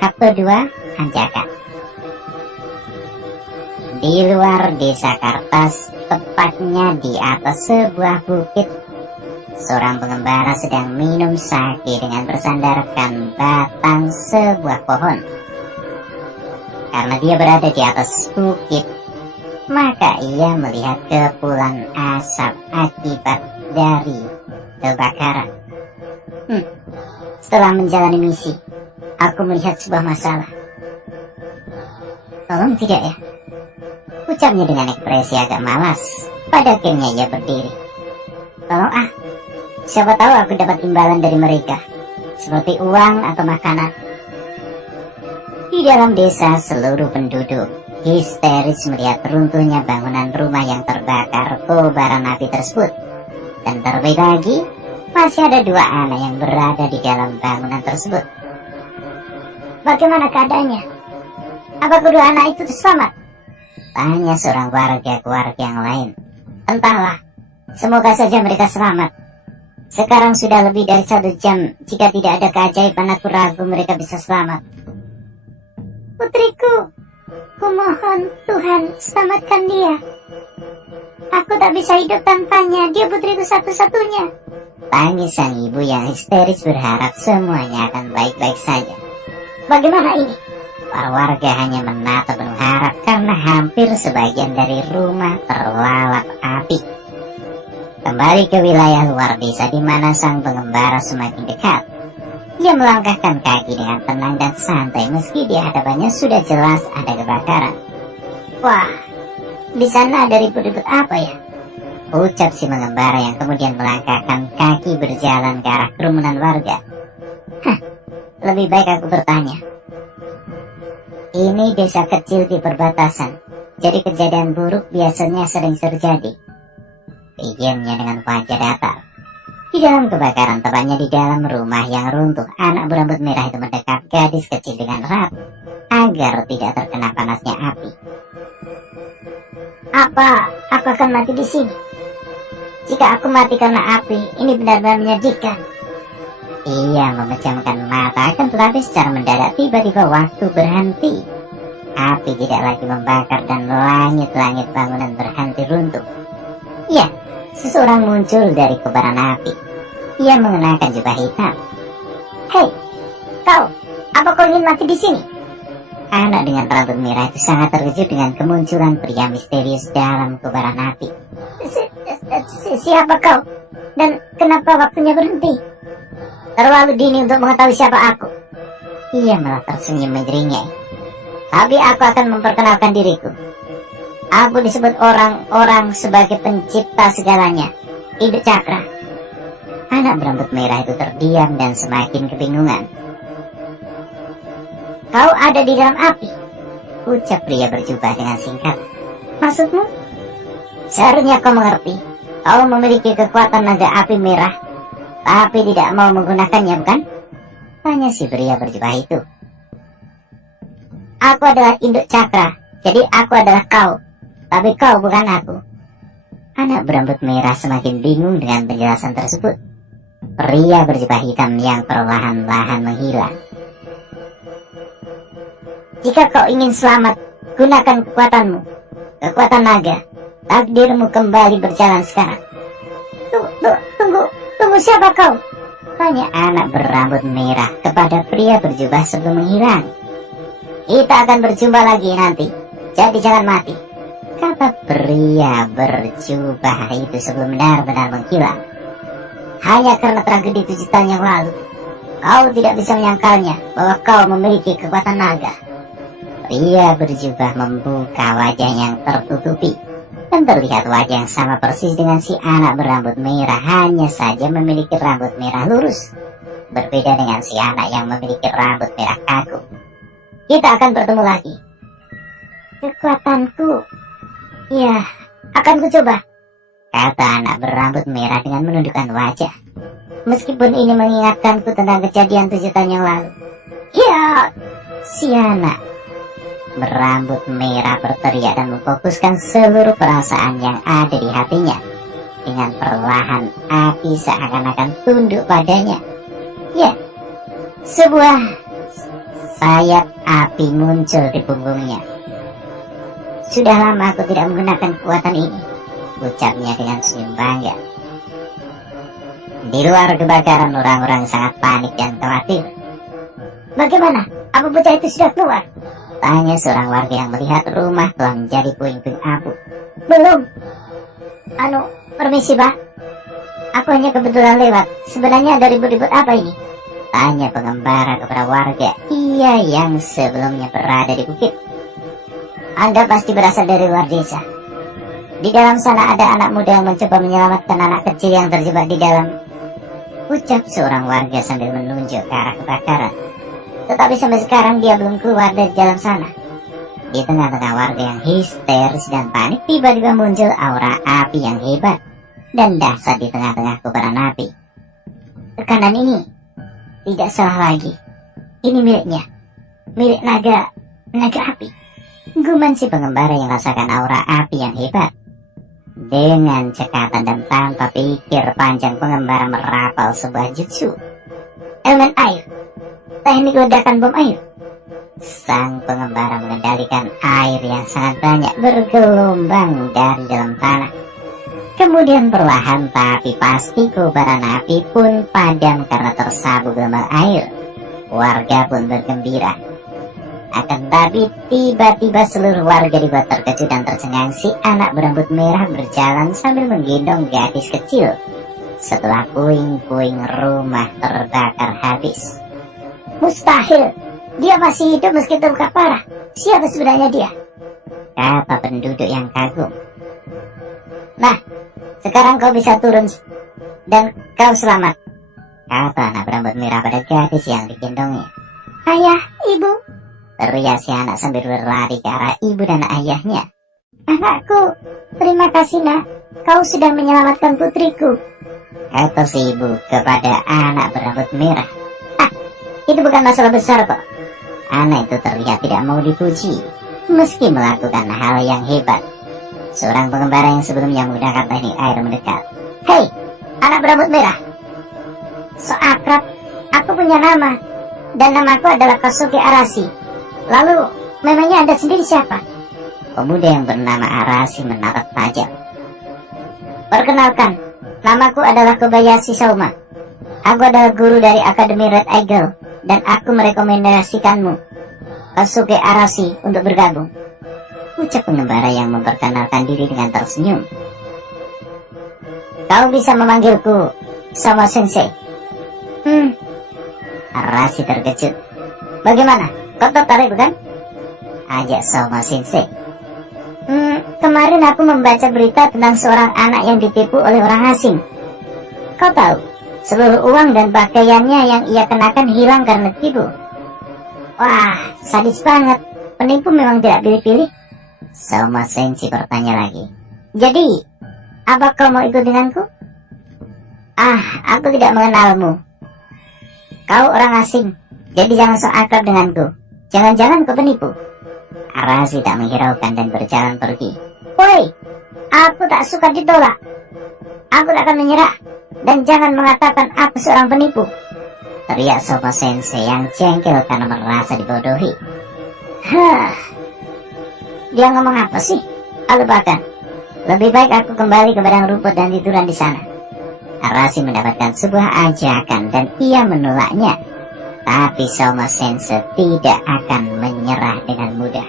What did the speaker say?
Chapter 2, Anjakan. Di luar desa Kartas, tepatnya di atas sebuah bukit, seorang pengembara sedang minum sake dengan bersandarkan batang sebuah pohon. Karena dia berada di atas bukit, maka ia melihat kepulan asap akibat dari kebakaran. Setelah menjalani misi, aku melihat sebuah masalah. Tolong tidak ya? Ucapnya dengan ekspresi agak malas. Pada akhirnya ia berdiri. Tolong siapa tahu aku dapat imbalan dari mereka, seperti uang atau makanan. Di dalam desa, seluruh penduduk histeris melihat runtuhnya bangunan rumah yang terbakar kobaran api tersebut. Dan terlebih lagi, masih ada 2 anak yang berada di dalam bangunan tersebut. Bagaimana keadaannya? Apa kedua anak itu selamat? Tanya seorang warga yang lain. Entahlah, semoga saja mereka selamat. Sekarang sudah lebih dari 1 jam. Jika tidak ada keajaiban, aku ragu mereka bisa selamat. Putriku, kumohon Tuhan selamatkan dia. Aku tak bisa hidup tanpanya. Dia putriku satu-satunya. Tangis sang ibu yang histeris berharap semuanya akan baik-baik saja. Bagaimana ini? Para warga hanya menatap penuh harap karena hampir sebagian dari rumah terlalap api. Kembali ke wilayah luar desa di mana sang pengembara semakin dekat. Ia melangkahkan kaki dengan tenang dan santai meski di hadapannya sudah jelas ada kebakaran. Wah, di sana ada ribut-ribut apa ya? Ucap si pengembara yang kemudian melangkahkan kaki berjalan ke arah kerumunan warga. Lebih baik aku bertanya. Ini desa kecil di perbatasan, jadi kejadian buruk biasanya sering terjadi. Pikirnya dengan wajah datar. Di dalam kebakaran, tepatnya di dalam rumah yang runtuh, anak berambut merah itu mendekat gadis kecil dengan erat agar tidak terkena panasnya api. Apa aku akan mati di sini? Jika aku mati karena api, ini benar-benar menyedihkan. Ia memejamkan mata, akan tetapi secara mendadak tiba-tiba waktu berhenti. Api tidak lagi membakar dan langit-langit bangunan berhenti runtuh. Ya, seseorang muncul dari kobaran api. Ia mengenakan jubah hitam. Hei, kau, apa kau ingin mati di sini? Anak dengan rambut merah itu sangat terkejut dengan kemunculan pria misterius dalam kobaran api. Siapa kau? Dan kenapa waktunya berhenti? Terlalu dini untuk mengetahui siapa aku. Ia malah tersenyum menjeringai. Tapi aku akan memperkenalkan diriku. Aku disebut orang-orang sebagai pencipta segalanya, Induk Cakra. Anak berambut merah itu terdiam dan semakin kebingungan. Kau ada di dalam api, ucap pria berjubah dengan singkat. Maksudmu? Seharusnya kau mengerti. Kau memiliki kekuatan naga api merah, tapi tidak mau menggunakannya, bukan? Tanya si pria berjubah itu. Aku adalah Induk Cakra, jadi aku adalah kau, tapi kau bukan aku. Anak berambut merah semakin bingung dengan penjelasan tersebut. Pria berjubah hitam yang perlahan-lahan menghilang. Jika kau ingin selamat, gunakan kekuatanmu, kekuatan naga. Takdirmu kembali berjalan sekarang. Tunggu, siapa kau? Tanya anak berambut merah kepada pria berjubah sebelum menghilang. Kita akan berjumpa lagi nanti, jadi jangan mati, kata pria berjubah itu sebelum benar-benar menghilang. Hanya karena tragedi 7 tahun yang lalu, kau tidak bisa menyangkalnya bahwa kau memiliki kekuatan naga. Pria berjubah membuka wajah yang tertutupi dan terlihat wajah yang sama persis dengan si anak berambut merah, hanya saja memiliki rambut merah lurus. Berbeda dengan si anak yang memiliki rambut merah kaku. Kita akan bertemu lagi. Kekuatanku, ya, akan kucoba, kata anak berambut merah dengan menundukkan wajah. Meskipun ini mengingatkanku tentang kejadian 7 tahun yang lalu. Ya, si anak berambut merah berteriak dan memfokuskan seluruh perasaan yang ada di hatinya. Dengan perlahan, api seakan-akan tunduk padanya. Ya, sebuah Sayap api muncul di punggungnya. Sudah lama aku tidak menggunakan kekuatan ini, ucapnya dengan senyum bangga. Di luar kebakaran, orang-orang sangat panik dan khawatir. Bagaimana? Apa bocah itu sudah keluar? Tanya seorang warga yang melihat rumah telah menjadi puing-puing abu. Belum. Permisi, Pak. Aku hanya kebetulan lewat. Sebenarnya ada ribut-ribut apa ini? Tanya pengembara kepada warga. Ia yang sebelumnya berada di bukit. Anda pasti berasal dari luar desa. Di dalam sana ada anak muda yang mencoba menyelamatkan anak kecil yang terjebak di dalam, ucap seorang warga sambil menunjuk ke arah kebakaran. Tetapi sampai sekarang dia belum keluar dari dalam sana. Di tengah-tengah warga yang histeris dan panik, tiba-tiba muncul aura api yang hebat dan dahsyat di tengah-tengah kobaran api. Tekanan ini tidak salah lagi. Ini miliknya, milik naga api. Guman si pengembara yang rasakan aura api yang hebat. Dengan cekatan dan tanpa pikir panjang, pengembara merapal sebuah jutsu. Elemen air, teknik ledakan bom air. Sang pengembara mengendalikan air yang sangat banyak bergelombang dari dalam tanah. Kemudian perlahan tapi pasti kobaran api pun padam karena tersapu gelombang air. Warga pun bergembira. Akan tapi tiba-tiba seluruh warga dibuat terkejut dan tercengang. Si anak berambut merah berjalan sambil menggendong gadis kecil setelah puing-puing rumah terbakar habis. Mustahil, dia masih hidup meski terluka parah. Siapa sebenarnya dia? Kata penduduk yang kagum. Nah, sekarang kau bisa turun dan kau selamat, kata anak berambut merah pada gadis yang digendongnya. Ayah, ibu, teriak si anak sambil berlari ke arah ibu dan ayahnya. Anakku, terima kasih nak, kau sudah menyelamatkan putriku, kata si ibu kepada anak berambut merah. Itu bukan masalah besar kok. Anak itu terlihat tidak mau dipuji meski melakukan hal yang hebat. Seorang pengembara yang sebelumnya menggunakan teknik air mendekat. Hei, anak berambut merah, so akrab. Aku punya nama, dan namaku adalah Kosuke Arashi. Lalu, memangnya Anda sendiri siapa? Pemuda yang bernama Arashi menatap tajam. Perkenalkan, namaku adalah Kobayashi Sauma. Aku adalah guru dari Akademi Red Eagle, dan aku merekomendasikanmu, Kosuke Arashi, untuk bergabung, ucap pengembara yang memperkenalkan diri dengan tersenyum. Kau bisa memanggilku Sama Sensei. Arashi terkejut. Bagaimana? Kau tertarik bukan? Ajak Sama Sensei. Kemarin aku membaca berita tentang seorang anak yang ditipu oleh orang asing. Kau tahu, seluruh uang dan pakaiannya yang ia kenakan hilang karena tipu. Wah, sadis banget. Penipu memang tidak pilih-pilih. Sama Sensei bertanya lagi. Jadi, apa kau mau ikut denganku? Aku tidak mengenalmu. Kau orang asing, jadi jangan sok akrab denganku. Jangan-jangan kau penipu. Arashi tak menghiraukan dan berjalan pergi. Woi, aku tak suka ditolak. Aku tak akan menyerah. Dan jangan mengatakan aku seorang penipu, teriak Sama Sensei yang jengkel karena merasa dibodohi. Dia ngomong apa sih? Lupakan. Lebih baik aku kembali ke padang rumput dan tiduran di sana. Arashi mendapatkan sebuah ajakan dan ia menolaknya. Tapi Sama Sensei tidak akan menyerah dengan mudah.